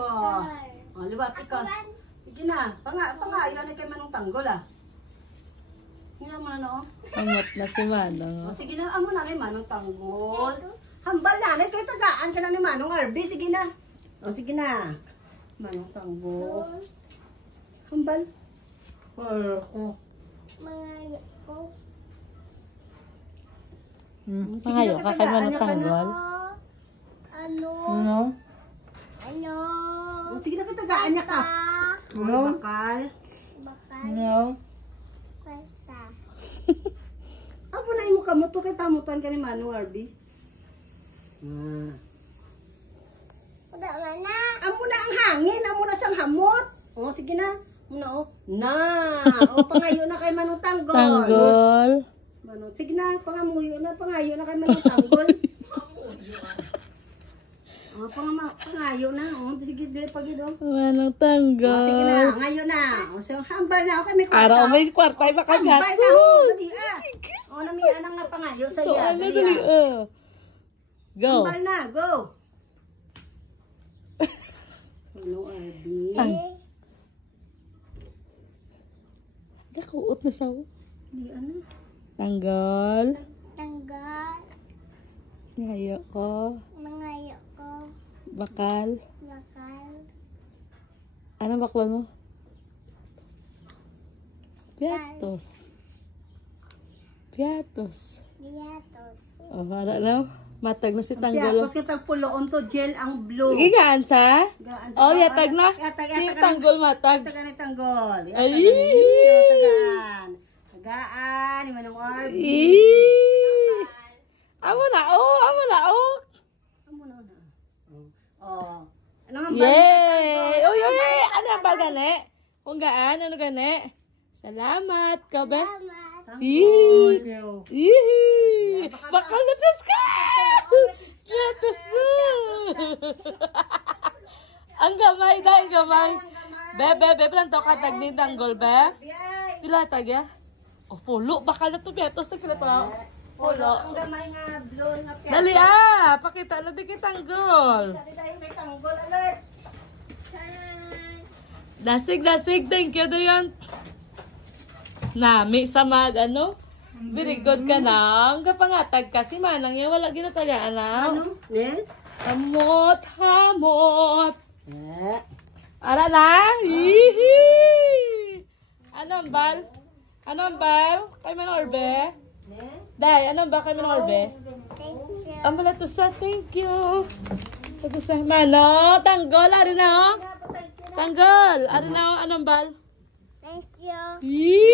ko. O, liwati ka. Sige na. Pangayo na kay Manong Tanggol ah. Hindi mo na no? Amot na si Manong. O, sige na. Amo na kay Manong Tanggol. Hambal na. Kaya tagaan ka na ni Manong RB. Sige na. O, sige na. Manong Tanggol. Hambal. Ko. Mangayo ko. Pangayo ka kay Manong Tanggol. Ano? Ano? O, sige na katagaan niya ka. O, bakal. Bakal. Basta. Amo na imo kamuto kay pamutan ka ni Manong RB. Udah mana? Amo na ang hangin. Amo na siyang hamot. O, sige na. Muna o. Na. O, pangayo na kay Manong Tanggol. Tanggol. Manong, sige na. Pangamuyo na. Pangayo na kay Manong Tanggol. O, pangayo na. O, sige, dili pag ito. Manong O, Tanggol. sige na. Ngayon na. O, so, hambal na. Okay, may kwarta. Araw may kwarta ay makagat. Hambal na ho. Dali ah. O, namiyan ang nga pangayo sa So, iya. ano Dali dali? ah. Go. Hambal na. Go. Ano, Arby? Nakuot na sa Di ano? Tanggol. Tanggal. Ngayo ko. Mangayo ko. Bakal. Bakal. Anong bakla mo? Piatos. Piatos. Biatos. Oh, para na. Matag na si Tanggol. Piatos kitang puloon to gel ang blue. Sige gaan sa? Gaan Oh, yatag na. Si Tanggol matag. Taga ni Tanggol. Ay! Tagaan. Tagaan ni Manong Arby. Eee! Amo na, oh! Amo na, oh! Amo na na. Oh. Ano nga ba? Yay! Uy, uy! Ano ba gani? Kung gaan, ano gani? Salamat, kabe. Selamat. Yee! Yee! Bakal na Diyos ka! Piatos na! Ang gamay, dahil gamay. Be, pilang to katag ni Tanggol, be? Pila tag ya? Oh, pulo. Bakal na to, piatos na pila to. Pulo. Ang gamay nga blue nga piatos. Dali ah! Pakita na di kay Tanggol. Dali tayo kay Tanggol. Alert. Dasig. Thank you, Dayan. Nami sa ano? Very good ka na. Ang kapangatag ka. Si Manang yan, wala ginatagaan na. Ano? Ne? Hamot. Ara na? Hihi! Anong bal? Kay Manorbe? Ne? Day, anong ba kay Manorbe? Thank you. Ang bala to sa thank you. Ito sa Mano, Tanggol, ari na oh. Tanggol, ari na oh, anong bal? Thank you. Yee!